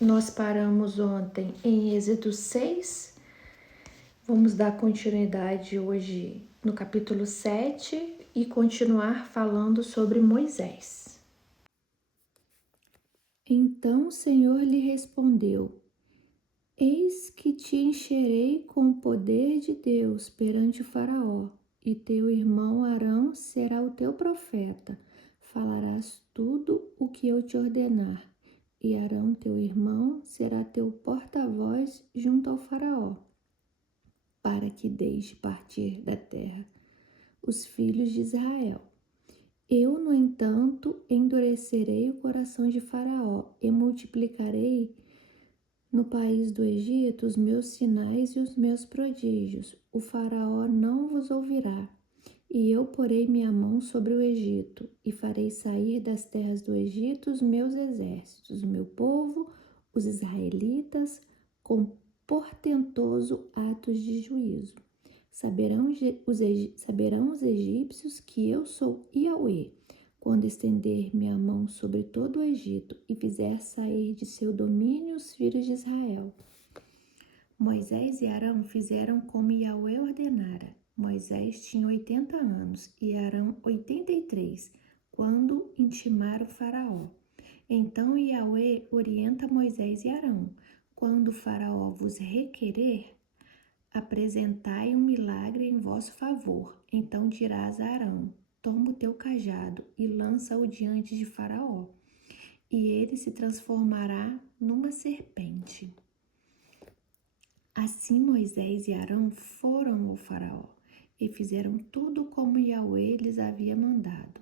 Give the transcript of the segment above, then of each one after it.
Nós paramos ontem em Êxodo 6. Vamos dar continuidade hoje no capítulo 7 e continuar falando sobre Moisés. Então o Senhor lhe respondeu: Eis que te encherei com o poder de Deus perante o Faraó, e teu irmão Arão será o teu profeta. Falarás tudo o que eu te ordenar, e Arão teu irmão será teu porta-voz junto ao Faraó, para que deixe partir da terra os filhos de Israel. Eu, no entanto, endurecerei o coração de Faraó e multiplicarei no país do Egito os meus sinais e os meus prodígios. O Faraó não vos ouvirá. E eu porei minha mão sobre o Egito, e farei sair das terras do Egito os meus exércitos, o meu povo, os israelitas, com portentoso atos de juízo. Saberão os egípcios que eu sou Yahweh, quando estender minha mão sobre todo o Egito e fizer sair de seu domínio os filhos de Israel. Moisés e Arão fizeram como Yahweh ordenara. Moisés tinha 80 anos e Arão 83, quando intimaram Faraó. Então Yahweh orienta Moisés e Arão: quando Faraó vos requerer, apresentai um milagre em vosso favor. Então dirás a Arão: toma o teu cajado e lança-o diante de Faraó, e ele se transformará numa serpente. Assim Moisés e Arão foram ao Faraó e fizeram tudo como Yahweh lhes havia mandado.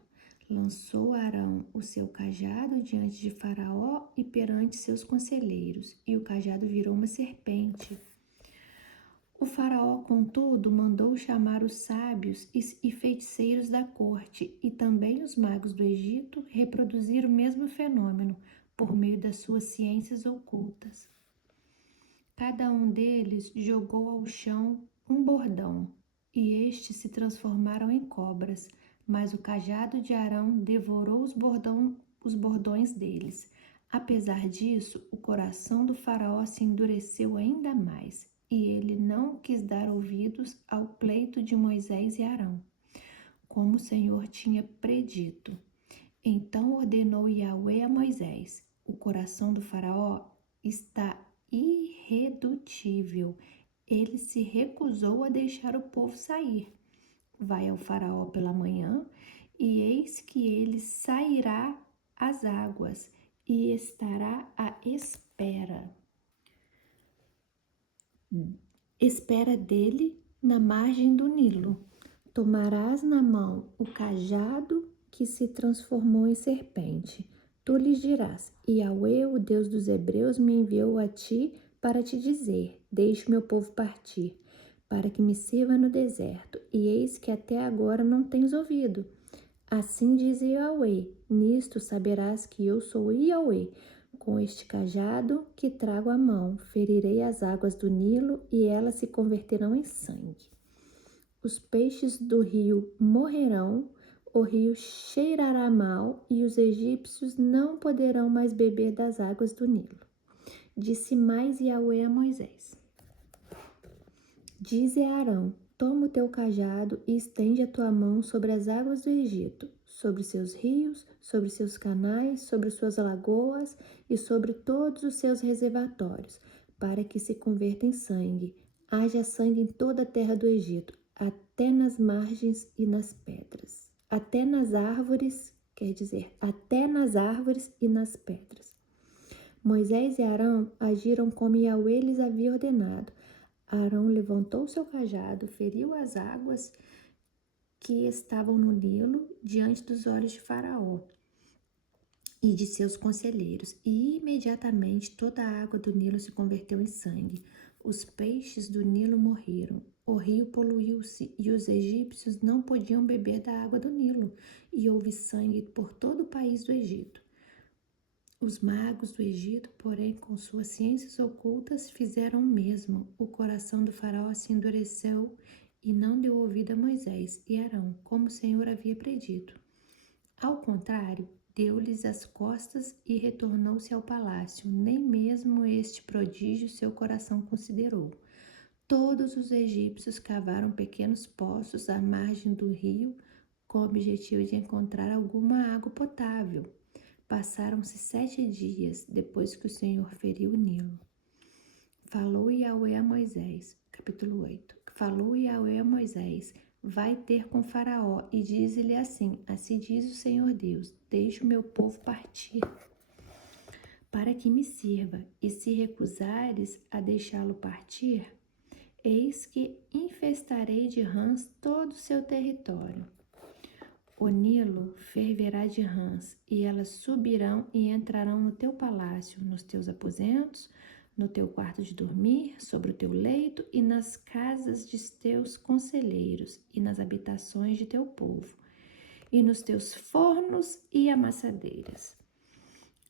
Lançou Arão o seu cajado diante de Faraó e perante seus conselheiros, e o cajado virou uma serpente. O Faraó, contudo, mandou chamar os sábios e feiticeiros da corte, e também os magos do Egito reproduziram o mesmo fenômeno por meio das suas ciências ocultas. Cada um deles jogou ao chão um bordão, e estes se transformaram em cobras, mas o cajado de Arão devorou os bordões deles. Apesar disso, o coração do Faraó se endureceu ainda mais, e ele não quis dar ouvidos ao pleito de Moisés e Arão, como o Senhor tinha predito. Então ordenou Yahweh a Moisés: o coração do Faraó está irredutível. Ele se recusou a deixar o povo sair. Vai ao Faraó pela manhã, e eis que ele sairá às águas e estará à espera dele na margem do Nilo. Tomarás na mão o cajado que se transformou em serpente. Tu lhes dirás: Yahweh, o Deus dos Hebreus, me enviou a ti para te dizer: deixe meu povo partir, para que me sirva no deserto. E eis que até agora não tens ouvido. Assim diz Yahweh: nisto saberás que eu sou Yahweh. Com este cajado que trago à mão, ferirei as águas do Nilo e elas se converterão em sangue. Os peixes do rio morrerão, o rio cheirará mal e os egípcios não poderão mais beber das águas do Nilo. Disse mais Yahweh a Moisés: dize a Arão: toma o teu cajado e estende a tua mão sobre as águas do Egito, sobre seus rios, sobre seus canais, sobre suas lagoas e sobre todos os seus reservatórios, para que se converta em sangue. Haja sangue em toda a terra do Egito, até nas margens e nas pedras, até nas árvores, até nas árvores e nas pedras. Moisés e Arão agiram como Yahweh lhes havia ordenado. Arão levantou seu cajado, feriu as águas que estavam no Nilo diante dos olhos de Faraó e de seus conselheiros, e imediatamente toda a água do Nilo se converteu em sangue. Os peixes do Nilo morreram, o rio poluiu-se e os egípcios não podiam beber da água do Nilo, e houve sangue por todo o país do Egito. Os magos do Egito, porém, com suas ciências ocultas, fizeram o mesmo. O coração do Faraó se endureceu e não deu ouvido a Moisés e Arão, como o Senhor havia predito. Ao contrário, deu-lhes as costas e retornou-se ao palácio. Nem mesmo este prodígio seu coração considerou. Todos os egípcios cavaram pequenos poços à margem do rio com o objetivo de encontrar alguma água potável. Passaram-se 7 dias depois que o Senhor feriu o Nilo. Falou Yahweh a Moisés, capítulo 8. Falou Yahweh a Moisés: vai ter com Faraó e diz-lhe assim: assim diz o Senhor Deus, deixe o meu povo partir, para que me sirva, e se recusares a deixá-lo partir, eis que infestarei de rãs todo o seu território. O Nilo ferverá de rãs, e elas subirão e entrarão no teu palácio, nos teus aposentos, no teu quarto de dormir, sobre o teu leito e nas casas de teus conselheiros e nas habitações de teu povo, e nos teus fornos e amassadeiras.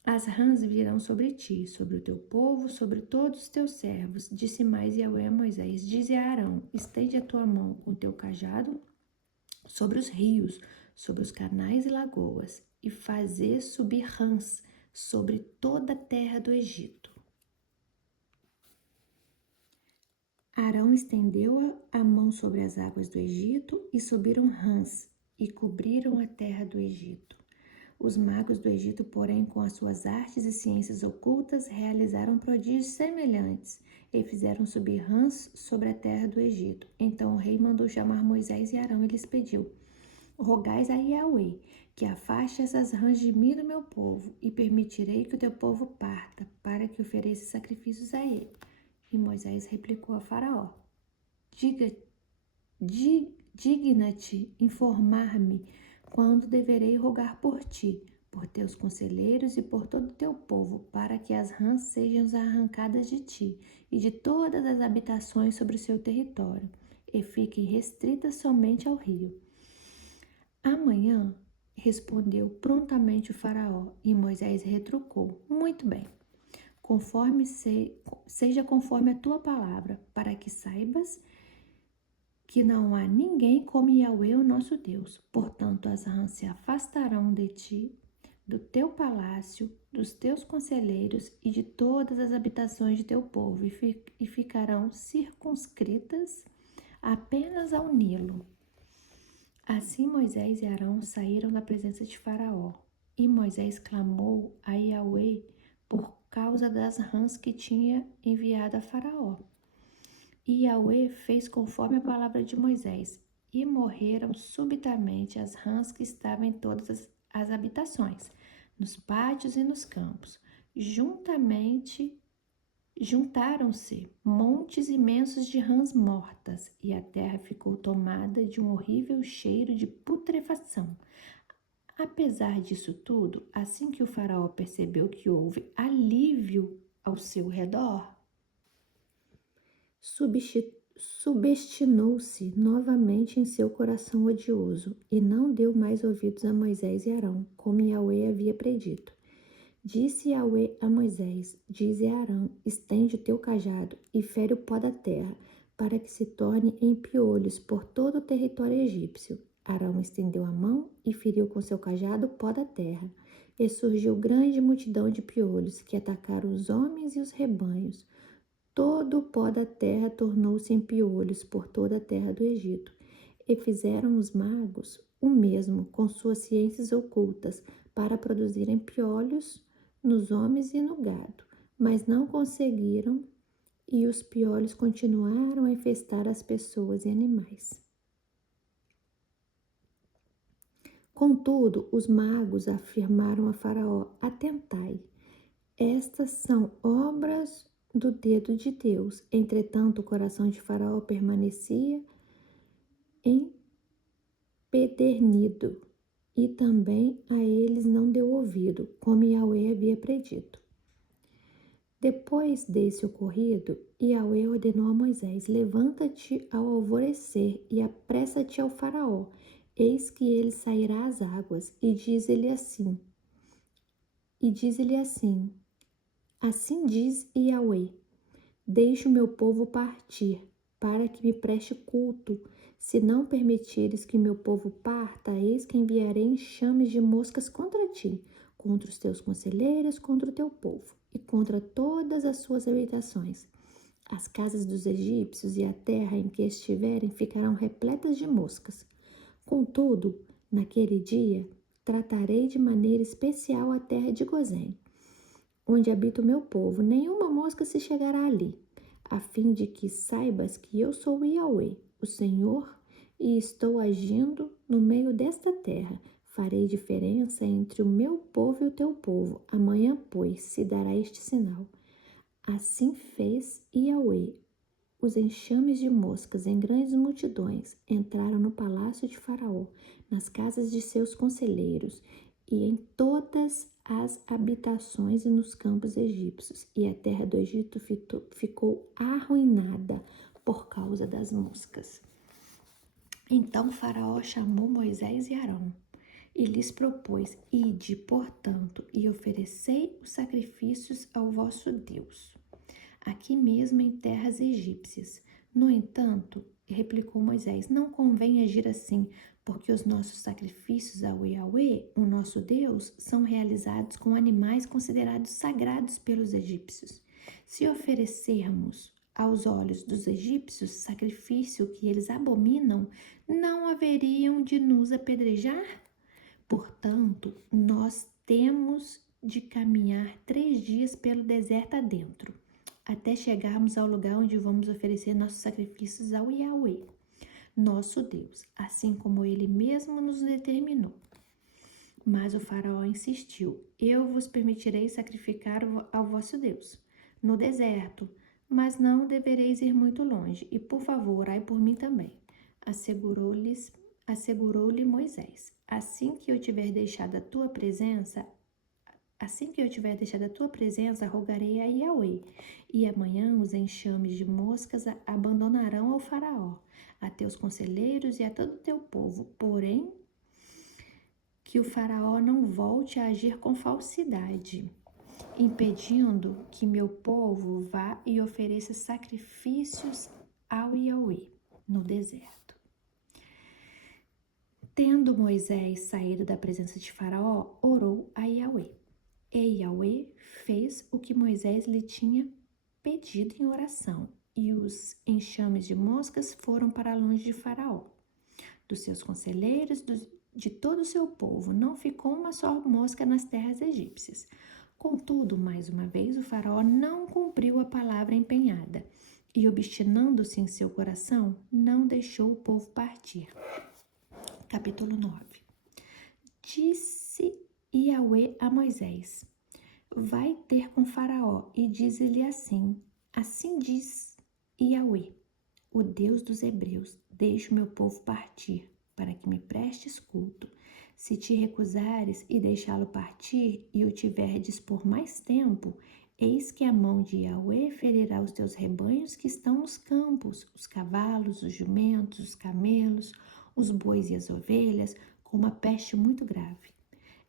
As rãs virão sobre ti, sobre o teu povo, sobre todos os teus servos. Disse mais Yahweh a Moisés: dize a Arão: estende a tua mão com o teu cajado sobre os rios, sobre os canais e lagoas, e fazer subir rãs sobre toda a terra do Egito. Arão estendeu a mão sobre as águas do Egito, e subiram rãs, e cobriram a terra do Egito. Os magos do Egito, porém, com as suas artes e ciências ocultas, realizaram prodígios semelhantes, e fizeram subir rãs sobre a terra do Egito. Então o rei mandou chamar Moisés e Arão e lhes pediu: rogais a Yahweh, que afaste essas rãs de mim do meu povo, e permitirei que o teu povo parta, para que ofereça sacrifícios a ele. E Moisés replicou a Faraó: digna-te informar-me quando deverei rogar por ti, por teus conselheiros e por todo o teu povo, para que as rãs sejam arrancadas de ti e de todas as habitações sobre o seu território, e fiquem restritas somente ao rio. Amanhã, respondeu prontamente o Faraó, e Moisés retrucou: muito bem. Seja conforme a tua palavra, para que saibas que não há ninguém como Yahweh, o nosso Deus. Portanto, as rãs se afastarão de ti, do teu palácio, dos teus conselheiros e de todas as habitações de teu povo, e ficarão circunscritas apenas ao Nilo. Assim Moisés e Arão saíram da presença de Faraó, e Moisés clamou a Yahweh por causa das rãs que tinha enviado a Faraó. E Yahweh fez conforme a palavra de Moisés, e morreram subitamente as rãs que estavam em todas as habitações, nos pátios e nos campos. Juntaram-se montes imensos de rãs mortas, e a terra ficou tomada de um horrível cheiro de putrefação. Apesar disso tudo, assim que o faraó percebeu que houve alívio ao seu redor, subestinou-se novamente em seu coração odioso, e não deu mais ouvidos a Moisés e Arão, como Yahweh havia predito. Disse Yahweh a Moisés: dize a Arão: estende o teu cajado e fere o pó da terra, para que se torne em piolhos por todo o território egípcio. Arão estendeu a mão e feriu com seu cajado o pó da terra, e surgiu grande multidão de piolhos que atacaram os homens e os rebanhos. Todo o pó da terra tornou-se em piolhos por toda a terra do Egito. E fizeram os magos o mesmo com suas ciências ocultas para produzirem piolhos nos homens e no gado, mas não conseguiram, e os piolhos continuaram a infestar as pessoas e animais. Contudo, os magos afirmaram a Faraó: atentai, estas são obras do dedo de Deus. Entretanto, o coração de Faraó permanecia empedernido, e também a eles não deu ouvido, como Yahweh havia predito. Depois desse ocorrido, Yahweh ordenou a Moisés: levanta-te ao alvorecer e apressa-te ao faraó. Eis que ele sairá às águas, e diz-lhe assim, assim diz Yahweh: deixe o meu povo partir, para que me preste culto. Se não permitires que meu povo parta, eis que enviarei enxames de moscas contra ti. contra os teus conselheiros, contra o teu povo e contra todas as suas habitações. As casas dos egípcios e a terra em que estiverem ficarão repletas de moscas. Contudo, naquele dia, tratarei de maneira especial a terra de Gozém, onde habita o meu povo. Nenhuma mosca se chegará ali, a fim de que saibas que eu sou o Yahweh, o Senhor, e estou agindo no meio desta terra. Farei diferença entre o meu povo e o teu povo. Amanhã, pois, se dará este sinal. Assim fez Yahweh. Os enxames de moscas em grandes multidões entraram no palácio de Faraó, nas casas de seus conselheiros e em todas as habitações e nos campos egípcios, e a terra do Egito ficou arruinada por causa das moscas. Então Faraó chamou Moisés e Arão e lhes propôs: Ide, portanto, e oferecei os sacrifícios ao vosso Deus, aqui mesmo em terras egípcias. No entanto, replicou Moisés, não convém agir assim, porque os nossos sacrifícios ao Yahweh, o nosso Deus, são realizados com animais considerados sagrados pelos egípcios. Se oferecermos aos olhos dos egípcios sacrifício que eles abominam, não haveriam de nos apedrejar? Portanto, nós temos de caminhar 3 dias pelo deserto adentro, até chegarmos ao lugar onde vamos oferecer nossos sacrifícios ao Yahweh, nosso Deus, assim como Ele mesmo nos determinou. Mas o faraó insistiu: Eu vos permitirei sacrificar ao vosso Deus no deserto, mas não devereis ir muito longe. E por favor, orai por mim também. Assegurou-lhe Moisés: Assim que eu tiver deixado a tua presença, rogarei a Yahweh, e amanhã os enxames de moscas abandonarão ao faraó, a teus conselheiros e a todo o teu povo. Porém, que o faraó não volte a agir com falsidade, impedindo que meu povo vá e ofereça sacrifícios ao Yahweh no deserto. Tendo Moisés saído da presença de Faraó, orou a Yahweh. E Yahweh fez o que Moisés lhe tinha pedido em oração, e os enxames de moscas foram para longe de Faraó, dos seus conselheiros, de todo o seu povo. Não ficou uma só mosca nas terras egípcias. Contudo, mais uma vez, o faraó não cumpriu a palavra empenhada e, obstinando-se em seu coração, não deixou o povo partir. Capítulo 9. Disse Yahweh a Moisés: Vai ter com Faraó e diz-lhe assim: Assim diz Yahweh, o Deus dos hebreus: Deixe o meu povo partir, para que me prestes culto. Se te recusares e deixá-lo partir, e o tiverdes por mais tempo, eis que a mão de Yahweh ferirá os teus rebanhos que estão nos campos, os cavalos, os jumentos, os camelos, os bois e as ovelhas, com uma peste muito grave.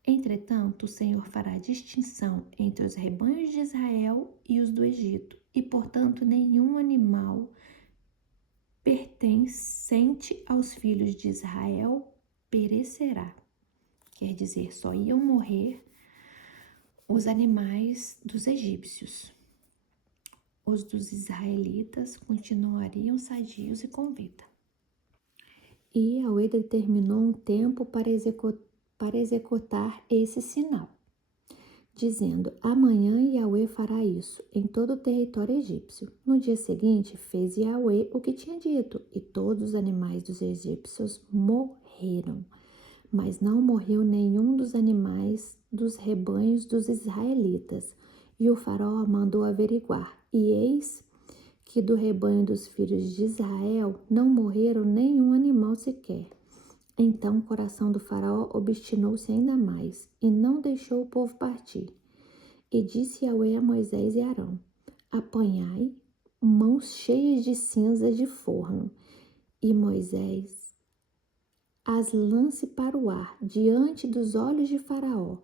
Entretanto, o Senhor fará distinção entre os rebanhos de Israel e os do Egito, e, portanto, nenhum animal pertencente aos filhos de Israel perecerá. Quer dizer, só iam morrer os animais dos egípcios. Os dos israelitas continuariam sadios e com vida. E Yahweh determinou um tempo para executar esse sinal, dizendo: Amanhã Yahweh fará isso em todo o território egípcio. No dia seguinte, fez Yahweh o que tinha dito, e todos os animais dos egípcios morreram. Mas não morreu nenhum dos animais dos rebanhos dos israelitas. E o faraó mandou averiguar, e eis que do rebanho dos filhos de Israel não morreram nenhum animal sequer. Então o coração do faraó obstinou-se ainda mais, e não deixou o povo partir. E disse Yahweh a Moisés e Arão: Apanhai mãos cheias de cinzas de forno, e Moisés as lance para o ar, diante dos olhos de Faraó.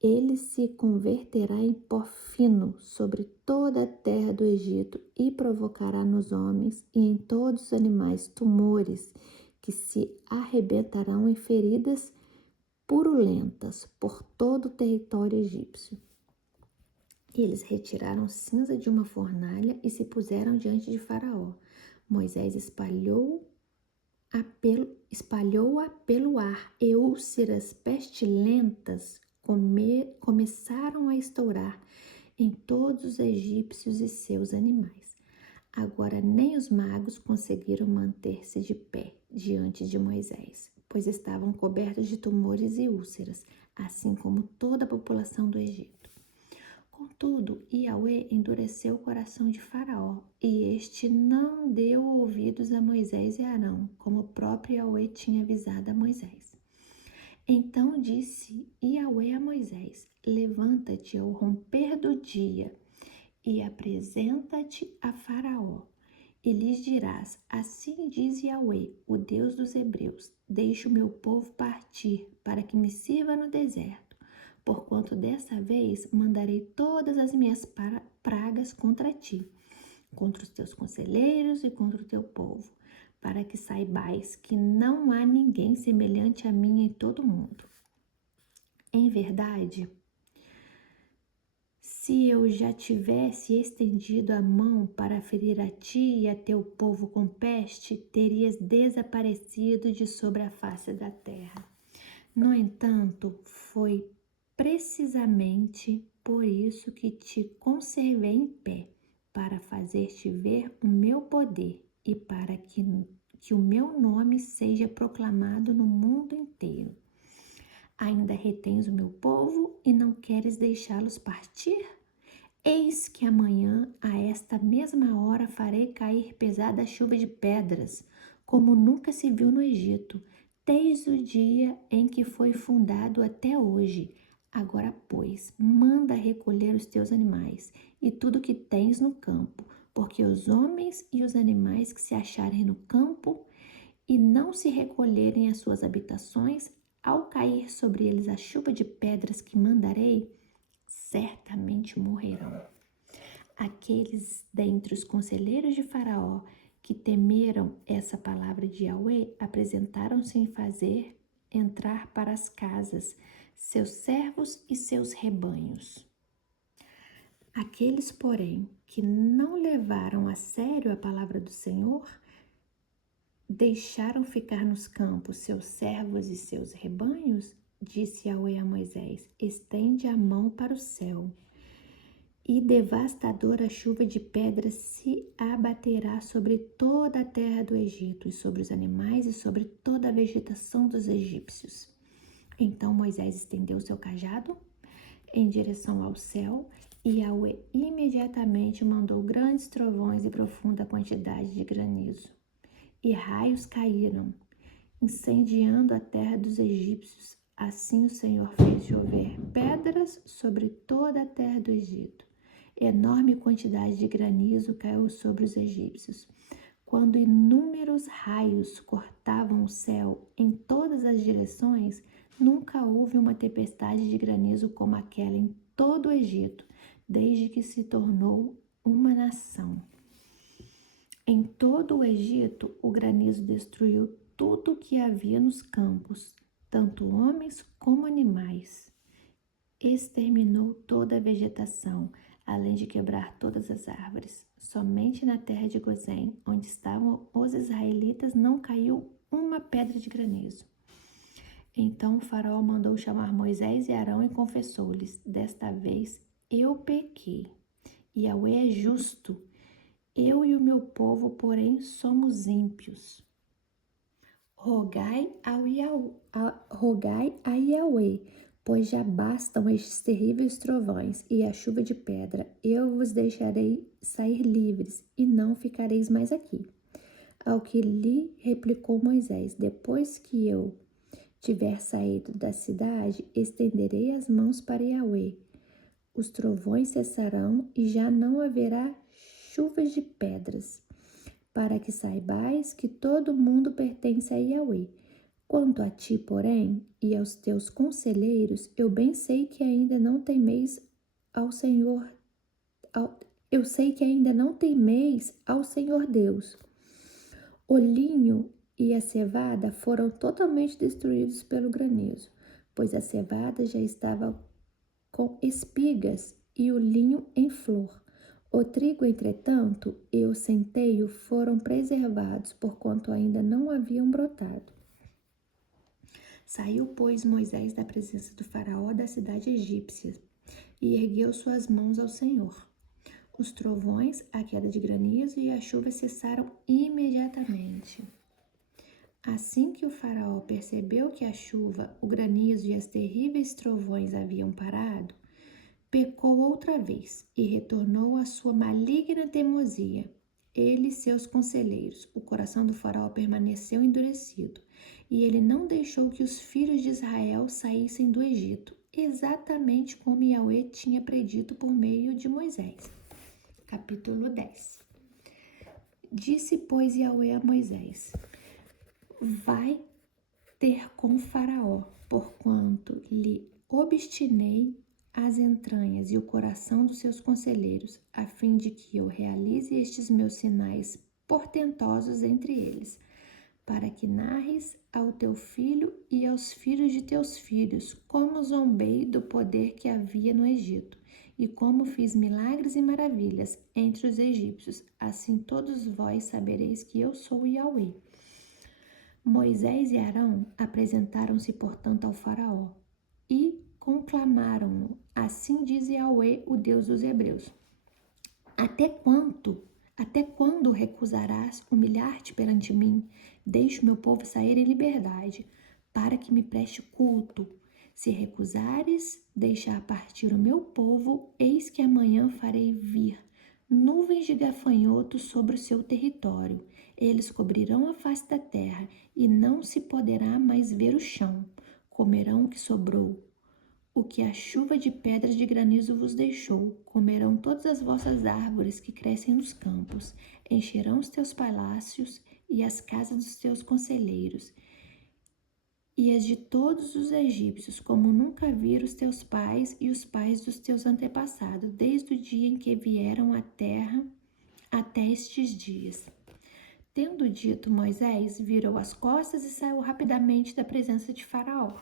Ele se converterá em pó fino sobre toda a terra do Egito e provocará nos homens e em todos os animais tumores que se arrebentarão em feridas purulentas por todo o território egípcio. Eles retiraram cinza de uma fornalha e se puseram diante de Faraó. Moisés espalhou-a pelo ar, e úlceras pestilentas começaram a estourar em todos os egípcios e seus animais. Agora nem os magos conseguiram manter-se de pé diante de Moisés, pois estavam cobertos de tumores e úlceras, assim como toda a população do Egito. Contudo, Yahweh endureceu o coração de Faraó, e este não deu ouvidos a Moisés e Arão, como o próprio Yahweh tinha avisado a Moisés. Então disse Yahweh a Moisés: levanta-te ao romper do dia e apresenta-te a Faraó, e lhes dirás: assim diz Yahweh, o Deus dos Hebreus: deixe o meu povo partir, para que me sirva no deserto, porquanto dessa vez mandarei todas as minhas pragas contra ti, contra os teus conselheiros e contra o teu povo, para que saibais que não há ninguém semelhante a mim em todo o mundo. Em verdade, se eu já tivesse estendido a mão para ferir a ti e a teu povo com peste, terias desaparecido de sobre a face da terra. No entanto, foi precisamente por isso que te conservei em pé, para fazer-te ver o meu poder e para que o meu nome seja proclamado no mundo inteiro. Ainda retens o meu povo e não queres deixá-los partir? Eis que amanhã, a esta mesma hora, farei cair pesada chuva de pedras, como nunca se viu no Egito, desde o dia em que foi fundado até hoje. Agora, pois, manda recolher os teus animais e tudo que tens no campo, porque os homens e os animais que se acharem no campo e não se recolherem às suas habitações, ao cair sobre eles a chuva de pedras que mandarei, certamente morrerão. Aqueles dentre os conselheiros de Faraó que temeram essa palavra de Yahweh apresentaram-se em fazer entrar para as casas seus servos e seus rebanhos. Aqueles, porém, que não levaram a sério a palavra do Senhor, deixaram ficar nos campos seus servos e seus rebanhos, disse Yahweh a Moisés: estende a mão para o céu, e devastadora chuva de pedras se abaterá sobre toda a terra do Egito, e sobre os animais e sobre toda a vegetação dos egípcios. Então Moisés estendeu seu cajado em direção ao céu, e Yahweh imediatamente mandou grandes trovões e profunda quantidade de granizo. E raios caíram, incendiando a terra dos egípcios. Assim o Senhor fez chover pedras sobre toda a terra do Egito. Enorme quantidade de granizo caiu sobre os egípcios. Quando inúmeros raios cortavam o céu em todas as direções, nunca houve uma tempestade de granizo como aquela em todo o Egito, desde que se tornou uma nação. Em todo o Egito, o granizo destruiu tudo o que havia nos campos, tanto homens como animais. Exterminou toda a vegetação, além de quebrar todas as árvores. Somente na terra de Gozém, onde estavam os israelitas, não caiu uma pedra de granizo. Então o faraó mandou chamar Moisés e Arão e confessou-lhes: desta vez eu pequei. Yahweh é justo. Eu e o meu povo, porém, somos ímpios. Rogai a Yahweh, pois já bastam estes terríveis trovões e a chuva de pedra. Eu vos deixarei sair livres e não ficareis mais aqui. Ao que lhe replicou Moisés: depois que eu tiver saído da cidade, estenderei as mãos para Yahweh. Os trovões cessarão e já não haverá chuvas de pedras, para que saibais que todo mundo pertence a Yahweh. Quanto a ti, porém, e aos teus conselheiros, eu bem sei que ainda não temeis ao Senhor. Eu sei que ainda não temeis ao Senhor Deus. O linho e a cevada foram totalmente destruídos pelo granizo. pois a cevada já estava com espigas e o linho em flor. O trigo, entretanto, e o centeio foram preservados, porquanto ainda não haviam brotado. Saiu, pois, Moisés da presença do faraó da cidade egípcia e ergueu suas mãos ao Senhor. Os trovões, a queda de granizo e a chuva cessaram imediatamente. Assim que o faraó percebeu que a chuva, o granizo e as terríveis trovões haviam parado, pecou outra vez e retornou à sua maligna teimosia. Ele e seus conselheiros. O coração do faraó permaneceu endurecido, e ele não deixou que os filhos de Israel saíssem do Egito, exatamente como Yahweh tinha predito por meio de Moisés. Capítulo 10. Disse, pois, Yahweh a Moisés: vai ter com Faraó, porquanto lhe obstinei as entranhas e o coração dos seus conselheiros, a fim de que eu realize estes meus sinais portentosos entre eles, para que narres ao teu filho e aos filhos de teus filhos como zombei do poder que havia no Egito, e como fiz milagres e maravilhas entre os egípcios. Assim todos vós sabereis que eu sou Yahweh. Moisés e Arão apresentaram-se, portanto, ao faraó e conclamaram-no: assim diz Yahweh, o Deus dos hebreus: Até quando recusarás humilhar-te perante mim? Deixe o meu povo sair em liberdade, para que me preste culto. Se recusares deixar partir o meu povo, eis que amanhã farei vir nuvens de gafanhotos sobre o seu território. Eles cobrirão a face da terra, e não se poderá mais ver o chão. Comerão o que sobrou, o que a chuva de pedras de granizo vos deixou. Comerão todas as vossas árvores que crescem nos campos. Encherão os teus palácios e as casas dos teus conselheiros, e as de todos os egípcios, como nunca viram os teus pais e os pais dos teus antepassados, desde o dia em que vieram à terra até estes dias. Tendo dito, Moisés virou as costas e saiu rapidamente da presença de Faraó.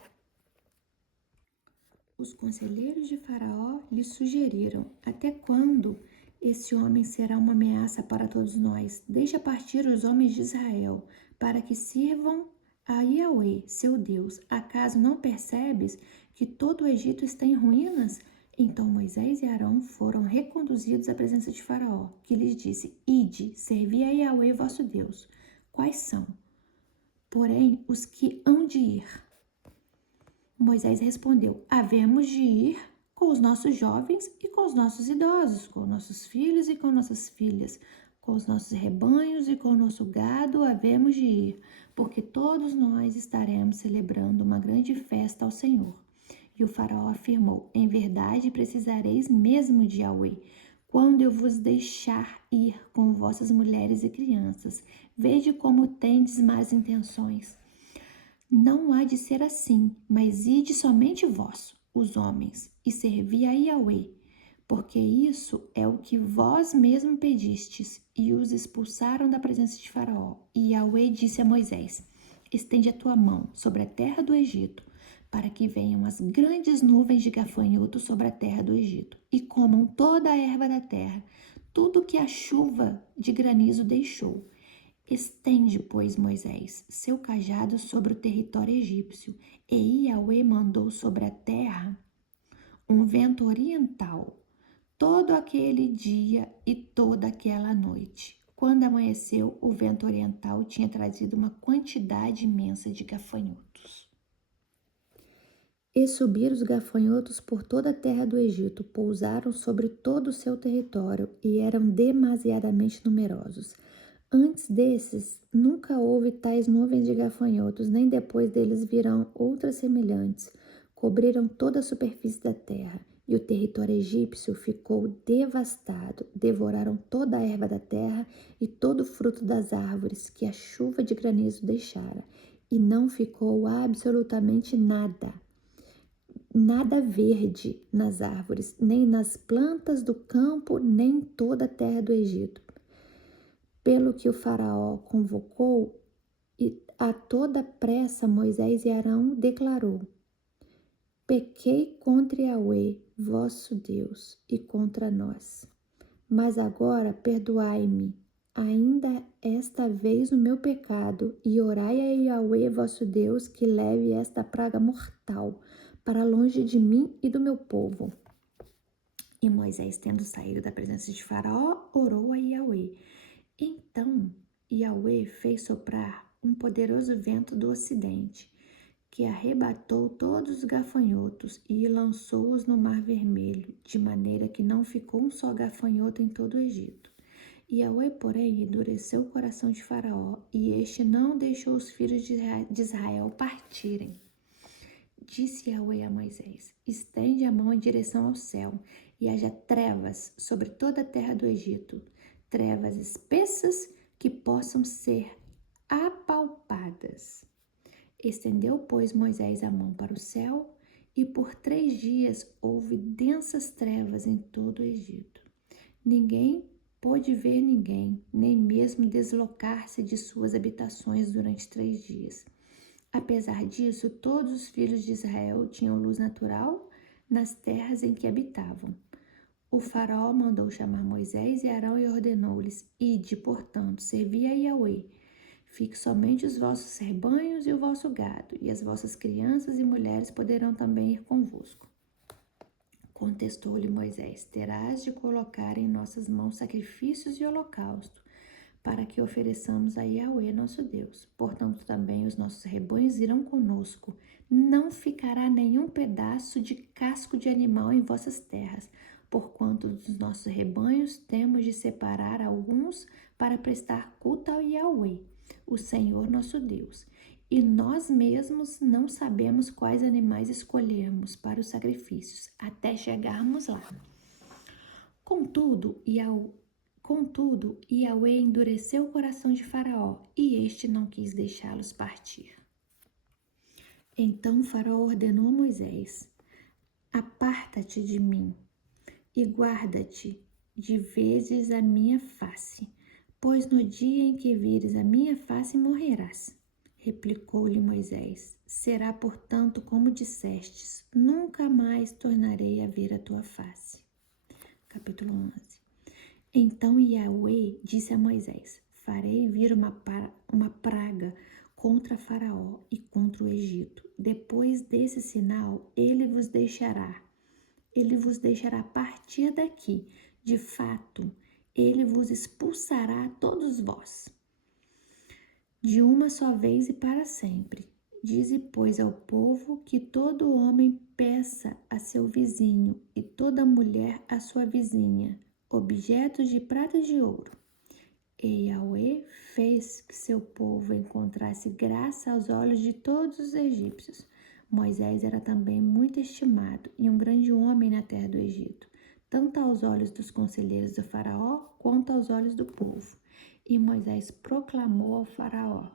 Os conselheiros de Faraó lhe sugeriram: até quando esse homem será uma ameaça para todos nós? Deixa partir os homens de Israel, para que sirvam a Yahweh, seu Deus. Acaso não percebes que todo o Egito está em ruínas? Então Moisés e Arão foram reconduzidos à presença de Faraó, que lhes disse: ide, servi a Yahweh vosso Deus. Quais são, porém, os que hão de ir? Moisés respondeu: havemos de ir com os nossos jovens e com os nossos idosos, com nossos filhos e com nossas filhas, com os nossos rebanhos e com o nosso gado havemos de ir, porque todos nós estaremos celebrando uma grande festa ao Senhor. E o faraó afirmou: em verdade precisareis mesmo de Yahweh, quando eu vos deixar ir com vossas mulheres e crianças. Vede como tendes más intenções. Não há de ser assim, mas ide somente vós, os homens, e servi a Yahweh, porque isso é o que vós mesmo pedistes. E os expulsaram da presença de Faraó. E Yahweh disse a Moisés: estende a tua mão sobre a terra do Egito, para que venham as grandes nuvens de gafanhotos sobre a terra do Egito, e comam toda a erva da terra, tudo que a chuva de granizo deixou. Estende, pois, Moisés, seu cajado sobre o território egípcio, e Yahweh mandou sobre a terra um vento oriental, todo aquele dia e toda aquela noite. Quando amanheceu, o vento oriental tinha trazido uma quantidade imensa de gafanhotos. E subiram os gafanhotos por toda a terra do Egito, pousaram sobre todo o seu território e eram demasiadamente numerosos. Antes desses, nunca houve tais nuvens de gafanhotos, nem depois deles virão outras semelhantes. Cobriram toda a superfície da terra, e o território egípcio ficou devastado. Devoraram toda a erva da terra e todo o fruto das árvores que a chuva de granizo deixara, e não ficou absolutamente nada verde nas árvores, nem nas plantas do campo, nem em toda a terra do Egito. Pelo que o faraó convocou, e a toda pressa Moisés e Arão declarou: Pequei contra Yahweh, vosso Deus, e contra nós. Mas agora perdoai-me, ainda esta vez o meu pecado, e orai a Yahweh, vosso Deus, que leve esta praga mortal para longe de mim e do meu povo. E Moisés, tendo saído da presença de Faraó, orou a Yahweh. Então Yahweh fez soprar um poderoso vento do ocidente, que arrebatou todos os gafanhotos e lançou-os no Mar Vermelho, de maneira que não ficou um só gafanhoto em todo o Egito. Yahweh, porém, endureceu o coração de Faraó, e este não deixou os filhos de Israel partirem. Disse Yahweh a Moisés: estende a mão em direção ao céu, e haja trevas sobre toda a terra do Egito, trevas espessas que possam ser apalpadas. Estendeu, pois, Moisés a mão para o céu, e por 3 dias houve densas trevas em todo o Egito. Ninguém pôde ver ninguém, nem mesmo deslocar-se de suas habitações durante 3 dias. Apesar disso, todos os filhos de Israel tinham luz natural nas terras em que habitavam. O faraó mandou chamar Moisés e Arão e ordenou-lhes: ide, portanto, servi a Yahweh. Fique somente os vossos rebanhos e o vosso gado, e as vossas crianças e mulheres poderão também ir convosco. Contestou-lhe Moisés: terás de colocar em nossas mãos sacrifícios e holocausto, para que ofereçamos a Yahweh nosso Deus. Portanto, também os nossos rebanhos irão conosco. Não ficará nenhum pedaço de casco de animal em vossas terras, porquanto dos nossos rebanhos temos de separar alguns para prestar culto ao Yahweh, o Senhor nosso Deus. E nós mesmos não sabemos quais animais escolhermos para os sacrifícios, até chegarmos lá. Contudo, Yahweh endureceu o coração de Faraó, e este não quis deixá-los partir. Então Faraó ordenou a Moisés: aparta-te de mim e guarda-te de veres a minha face, pois no dia em que vires a minha face morrerás. Replicou-lhe Moisés: será, portanto, como dissestes, nunca mais tornarei a ver a tua face. Capítulo 11. Então Yahweh disse a Moisés: farei vir uma praga contra Faraó e contra o Egito. Depois desse sinal, ele vos deixará partir daqui. De fato, ele vos expulsará todos vós, de uma só vez e para sempre. Dize, pois, ao povo que todo homem peça a seu vizinho e toda mulher a sua vizinha objetos de prata e de ouro. E Yahweh fez que seu povo encontrasse graça aos olhos de todos os egípcios. Moisés era também muito estimado e um grande homem na terra do Egito, tanto aos olhos dos conselheiros do faraó, quanto aos olhos do povo. E Moisés proclamou ao faraó: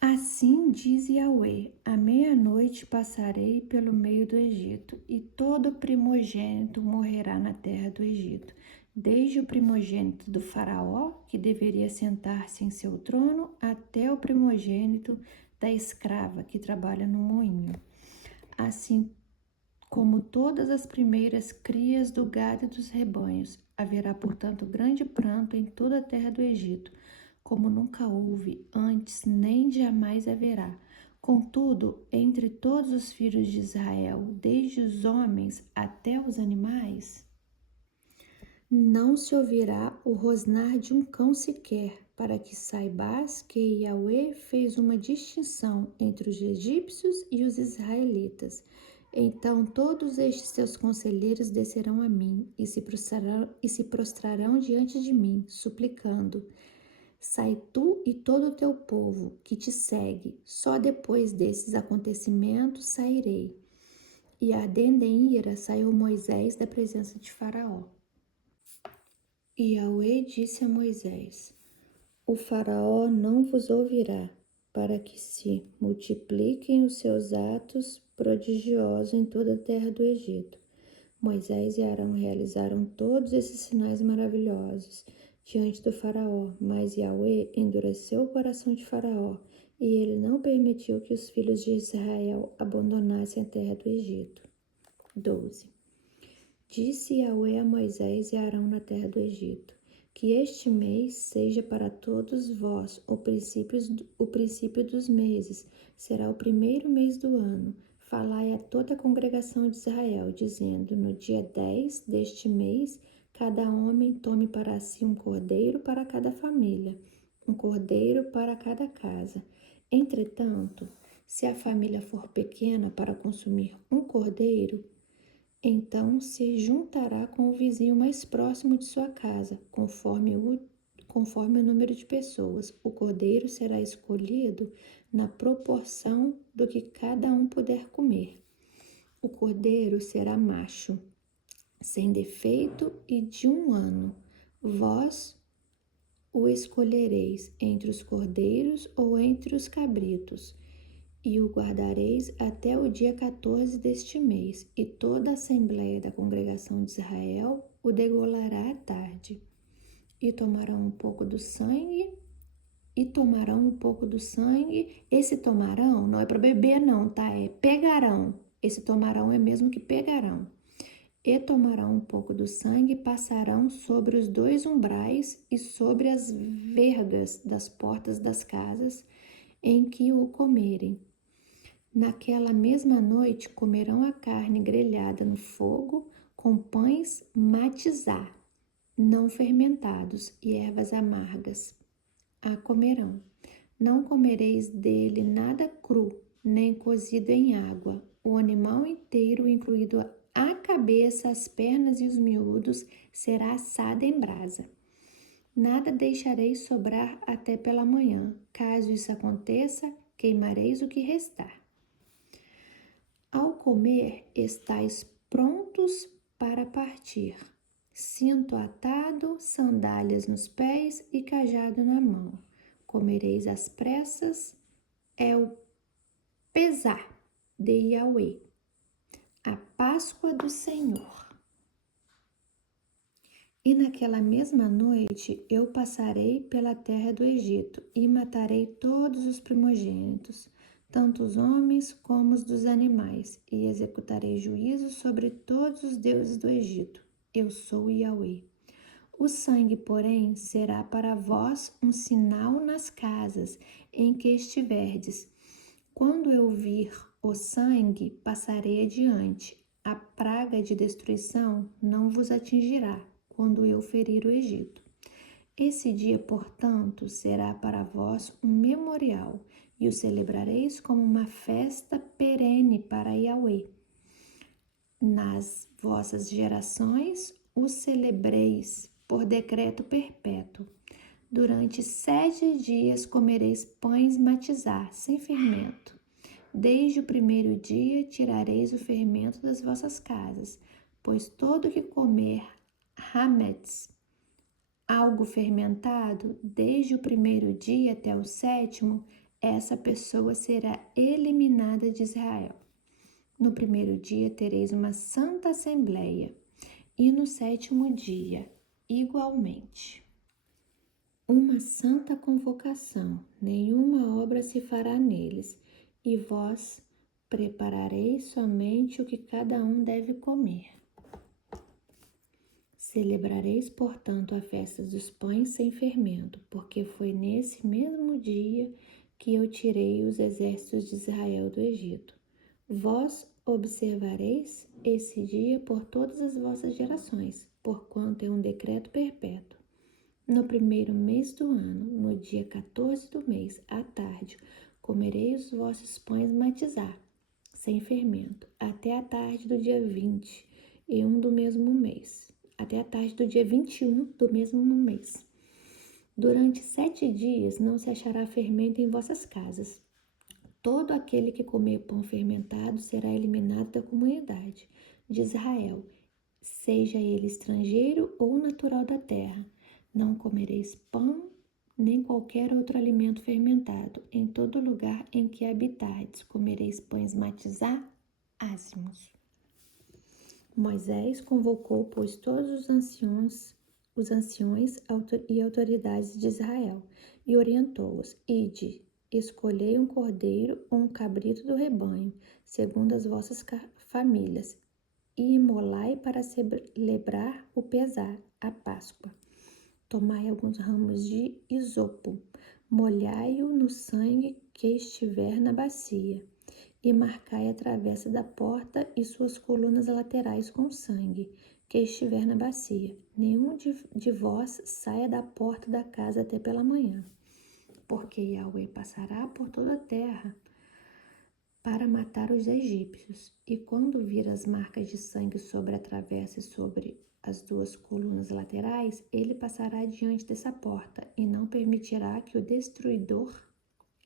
assim diz Yahweh: à meia-noite passarei pelo meio do Egito, e todo primogênito morrerá na terra do Egito, desde o primogênito do faraó, que deveria sentar-se em seu trono, até o primogênito da escrava que trabalha no moinho. Assim como todas as primeiras crias do gado e dos rebanhos, haverá, portanto, grande pranto em toda a terra do Egito, como nunca houve antes, nem jamais haverá. Contudo, entre todos os filhos de Israel, desde os homens até os animais, não se ouvirá o rosnar de um cão sequer, para que saibas que Yahweh fez uma distinção entre os egípcios e os israelitas. Então todos estes seus conselheiros descerão a mim e se prostrarão diante de mim, suplicando: sai tu e todo o teu povo que te segue, só depois desses acontecimentos sairei. E ardendo em ira saiu Moisés da presença de Faraó. E Yahweh disse a Moisés: o Faraó não vos ouvirá, para que se multipliquem os seus atos prodigiosos em toda a terra do Egito. Moisés e Arão realizaram todos esses sinais maravilhosos diante do faraó, mas Yahweh endureceu o coração de Faraó, e ele não permitiu que os filhos de Israel abandonassem a terra do Egito. 12. Disse Yahweh a Moisés e a Arão na terra do Egito: que este mês seja para todos vós o princípio dos meses, será o primeiro mês do ano. Falai a toda a congregação de Israel, dizendo: no dia 10 deste mês, cada homem tome para si um cordeiro para cada família, um cordeiro para cada casa. Entretanto, se a família for pequena para consumir um cordeiro, então se juntará com o vizinho mais próximo de sua casa, conforme o número de pessoas. O cordeiro será escolhido na proporção do que cada um puder comer. O cordeiro será macho, sem defeito e de 1 ano. Vós o escolhereis entre os cordeiros ou entre os cabritos, e o guardareis até o dia 14 deste mês, e toda a assembléia da congregação de Israel o degolará à tarde. E tomarão um pouco do sangue, esse tomarão não é para beber não, tá? É pegarão, esse tomarão é mesmo que pegarão. E tomarão um pouco do sangue e passarão sobre os 2 umbrais e sobre as vergas das portas das casas em que o comerem. Naquela mesma noite comerão a carne grelhada no fogo com pães matizá, não fermentados, e ervas amargas. A comerão. Não comereis dele nada cru, nem cozido em água. O animal inteiro, incluído a cabeça, as pernas e os miúdos, será assado em brasa. Nada deixareis sobrar até pela manhã. Caso isso aconteça, queimareis o que restar. Ao comer, estáis prontos para partir. Cinto atado, sandálias nos pés e cajado na mão. Comereis às pressas, é o pesar de Yahweh, a Páscoa do Senhor. E naquela mesma noite eu passarei pela terra do Egito e matarei todos os primogênitos, tanto os homens como os dos animais, e executarei juízo sobre todos os deuses do Egito. Eu sou Yahweh. O sangue, porém, será para vós um sinal nas casas em que estiverdes. Quando eu vir o sangue, passarei adiante. A praga de destruição não vos atingirá quando eu ferir o Egito. Esse dia, portanto, será para vós um memorial, e o celebrareis como uma festa perene para Yahweh. Nas vossas gerações o celebreis por decreto perpétuo. Durante 7 dias comereis pães matizá, sem fermento. Desde o primeiro dia tirareis o fermento das vossas casas, pois todo que comer hametz, algo fermentado, desde o primeiro dia até o 7º, essa pessoa será eliminada de Israel. No primeiro dia tereis uma santa assembleia, e no 7º dia, igualmente, uma santa convocação. Nenhuma obra se fará neles, e vós preparareis somente o que cada um deve comer. Celebrareis, portanto, a festa dos pães sem fermento, porque foi nesse mesmo dia que eu tirei os exércitos de Israel do Egito. Vós observareis esse dia por todas as vossas gerações, porquanto é um decreto perpétuo. No primeiro mês do ano, no dia 14 do mês, à tarde, comereis os vossos pães matizá, sem fermento, até a tarde do dia 21 do mesmo mês. Até a tarde do dia 21 do mesmo mês. Durante 7 dias não se achará fermento em vossas casas. Todo aquele que comer pão fermentado será eliminado da comunidade de Israel, seja ele estrangeiro ou natural da terra. Não comereis pão, nem qualquer outro alimento fermentado. Em todo lugar em que habitardes, comereis pães matizá, ázimos. Moisés convocou, pois, todos os anciões e autoridades de Israel, e orientou-os: Ide, escolhei um cordeiro ou um cabrito do rebanho, segundo as vossas famílias, e imolai para celebrar o pesar, a Páscoa. Tomai alguns ramos de isopo, molhai-o no sangue que estiver na bacia, e marcai a travessa da porta e suas colunas laterais com sangue que estiver na bacia. Nenhum de vós saia da porta da casa até pela manhã, porque Yahweh passará por toda a terra para matar os egípcios. E quando vir as marcas de sangue sobre a travessa e sobre as duas colunas laterais, ele passará diante dessa porta e não permitirá que o destruidor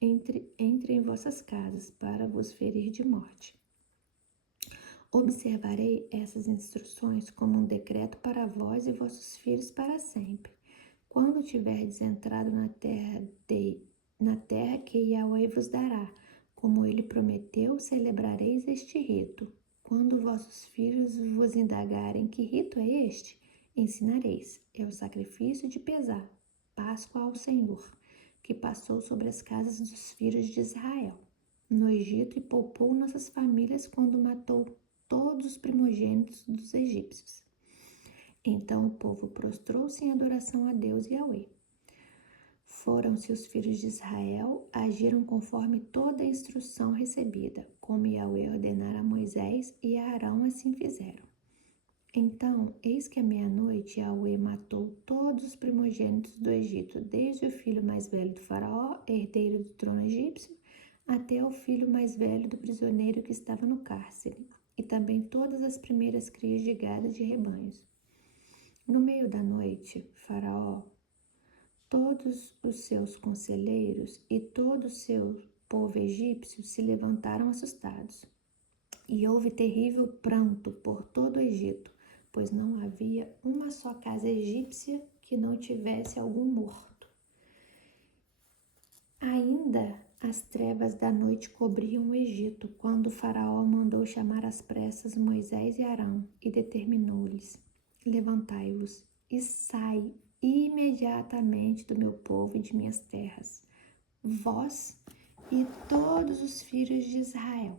entre em vossas casas para vos ferir de morte. Observarei essas instruções como um decreto para vós e vossos filhos para sempre. Quando tiverdes entrado na terra que Yahweh vos dará, como ele prometeu, celebrareis este rito. Quando vossos filhos vos indagarem que rito é este, ensinareis. É o sacrifício de pesar, Páscoa ao Senhor, que passou sobre as casas dos filhos de Israel no Egito e poupou nossas famílias quando matou todos os primogênitos dos egípcios. Então o povo prostrou-se em adoração a Deus Yahweh. Foram-se os filhos de Israel, agiram conforme toda a instrução recebida, como Yahweh ordenara a Moisés, e a Arão assim fizeram. Então, eis que à meia-noite Yahweh matou todos os primogênitos do Egito, desde o filho mais velho do faraó, herdeiro do trono egípcio, até o filho mais velho do prisioneiro que estava no cárcere, e também todas as primeiras crias de gado e de rebanhos. No meio da noite, Faraó, todos os seus conselheiros e todo o seu povo egípcio se levantaram assustados. E houve terrível pranto por todo o Egito, pois não havia uma só casa egípcia que não tivesse algum morto. Ainda as trevas da noite cobriam o Egito, quando o Faraó mandou chamar às pressas Moisés e Arão e determinou-lhes: levantai-vos e sai imediatamente do meu povo e de minhas terras, vós e todos os filhos de Israel.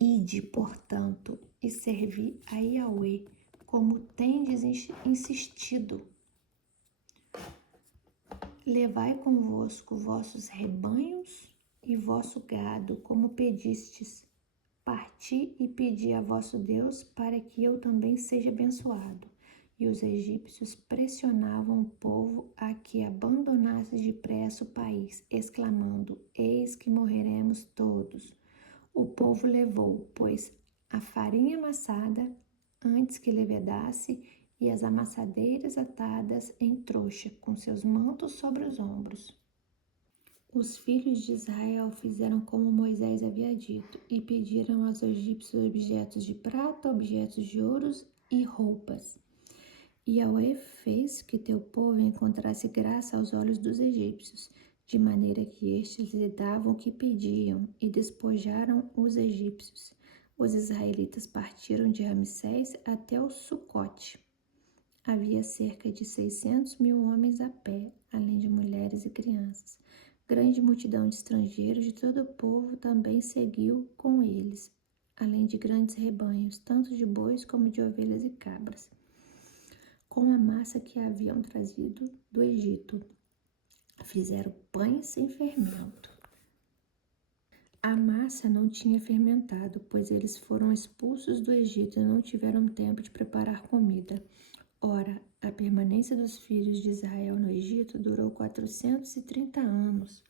Ide, portanto, e servi a Yahweh, como tendes insistido. Levai convosco vossos rebanhos e vosso gado, como pedistes. Parti e pedi a vosso Deus para que eu também seja abençoado. E os egípcios pressionavam o povo a que abandonasse depressa o país, exclamando: eis que morreremos todos. O povo levou, pois, a farinha amassada antes que levedasse e as amassadeiras atadas em trouxa, com seus mantos sobre os ombros. Os filhos de Israel fizeram como Moisés havia dito e pediram aos egípcios objetos de prata, objetos de ouros e roupas. E Yahweh fez que teu povo encontrasse graça aos olhos dos egípcios, de maneira que estes lhe davam o que pediam e despojaram os egípcios. Os israelitas partiram de Ramsés até o Sucote. Havia cerca de 600.000 homens a pé, além de mulheres e crianças. Grande multidão de estrangeiros de todo o povo também seguiu com eles, além de grandes rebanhos, tanto de bois como de ovelhas e cabras, com a massa que haviam trazido do Egito. Fizeram pães sem fermento. A massa não tinha fermentado, pois eles foram expulsos do Egito e não tiveram tempo de preparar comida. Ora, a permanência dos filhos de Israel no Egito durou 430 anos.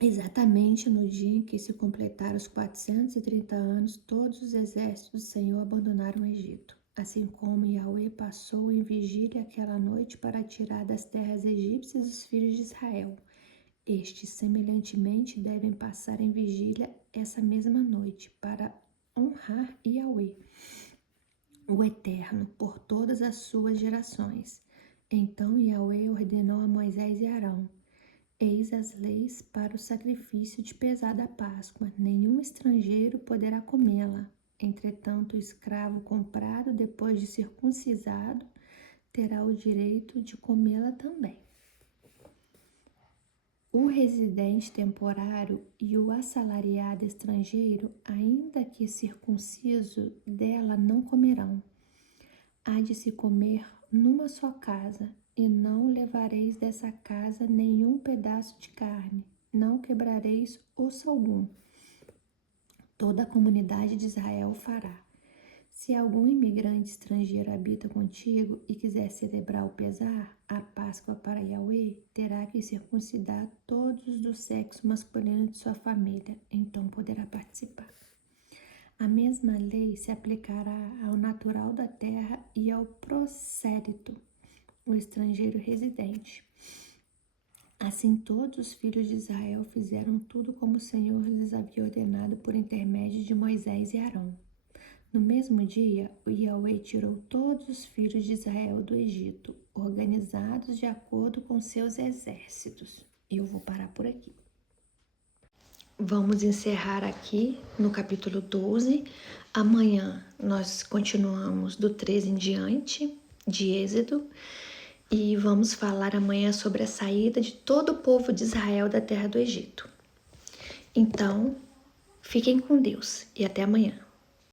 Exatamente no dia em que se completaram os 430 anos, todos os exércitos do Senhor abandonaram o Egito. Assim como Yahweh passou em vigília aquela noite para tirar das terras egípcias os filhos de Israel. Estes, semelhantemente, devem passar em vigília essa mesma noite para honrar Yahweh, o Eterno, por todas as suas gerações. Então Yahweh ordenou a Moisés e Arão: eis as leis para o sacrifício de pesar da Páscoa. Nenhum estrangeiro poderá comê-la. Entretanto, o escravo comprado depois de circuncisado terá o direito de comê-la também. O residente temporário e o assalariado estrangeiro, ainda que circunciso, dela não comerão. Há de se comer numa só casa, e não levareis dessa casa nenhum pedaço de carne, não quebrareis osso algum. Toda a comunidade de Israel fará. Se algum imigrante estrangeiro habita contigo e quiser celebrar o pesar, a Páscoa para Yahweh, terá que circuncidar todos do sexo masculino de sua família, então poderá participar. A mesma lei se aplicará ao natural da terra e ao prosélito, o estrangeiro residente. Assim todos os filhos de Israel fizeram tudo como o Senhor lhes havia ordenado por intermédio de Moisés e Arão. No mesmo dia, o Yahweh tirou todos os filhos de Israel do Egito, organizados de acordo com seus exércitos. Eu vou parar por aqui. Vamos encerrar aqui no capítulo 12. Amanhã nós continuamos do 13 em diante, de Êxodo, e vamos falar amanhã sobre a saída de todo o povo de Israel da terra do Egito. Então, fiquem com Deus e até amanhã.